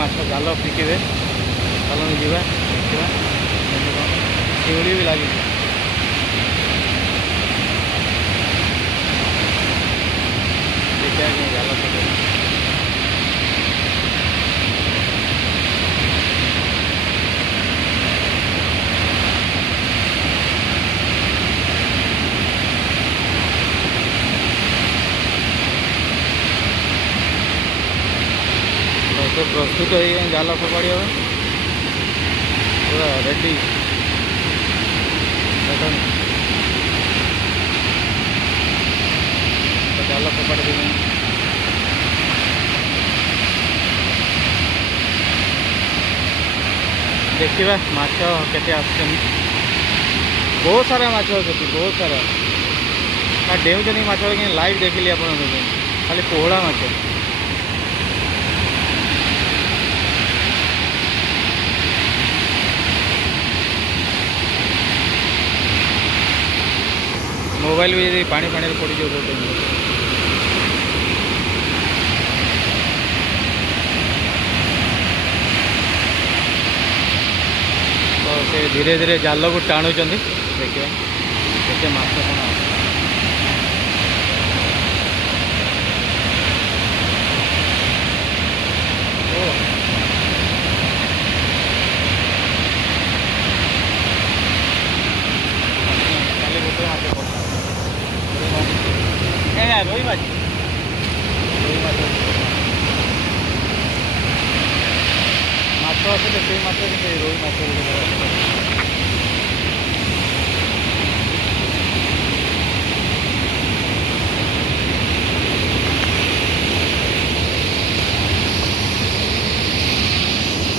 माछ जाल फिकिबे चलन ଯିବା ଦେଖିବା ଶିଉଳି ବି ଲାଗିଛି। ଦେଖିବା କେମିତି ଜାଲ ପକେଇବା। तो प्रस्तुत है जाल फोपाड़ी पूरा रेडी जाल फोपाड़ी देवी देखा माछ केते आसुचन बहुत सारा माछ अच्छे बहुत सारा डेउचन माछ लाइव देखिली आप खाली पोहड़ा माछ मोबाइल भी यदि पानी पानी पड़ जाए तो से धीरे धीरे जाल को टाणुं देखिए केते माछ कौन रोही माछ माछ अच्छे से रोही माछ